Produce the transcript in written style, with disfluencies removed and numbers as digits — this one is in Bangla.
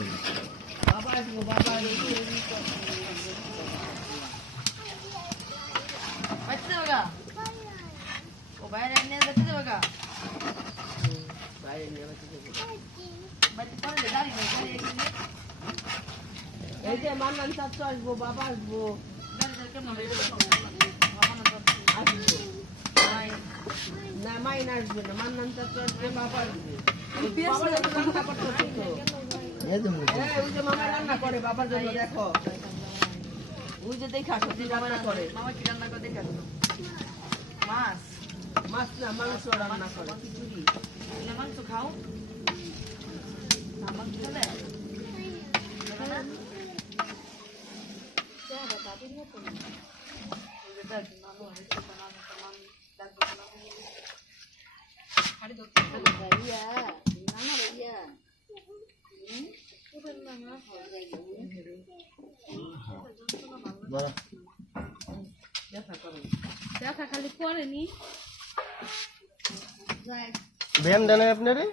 বাবা আসবো বাবা বাচ্চা বাগা ও বাইরে নিয়ে যেতে দেবে গা বাইরে নিয়ে বাচ্চা বাচ্চা পরে দাঁড়িয়ে নেই দাঁড়িয়ে এখানে এই যে মান্নান চাচু আসবো বাবা আসবো দাঁড়িয়ে কেমন আসবো না মাইন আসবে না মান্নান চাচু আসবে বাবা আসবে বাবা রান্না করতেছে তো ওই যে মামা রান্না করে বাবার জন্য দেখো ওই যে দেখা সত্যি রান্না করে মামা কি রান্না করে দেখা মাছ মাছ না মাংস রান্না করে খিচুড়ি মাংস খাও মাংস খাবে দেখা খালি করেনি ব্যায়াম দেন আপনারে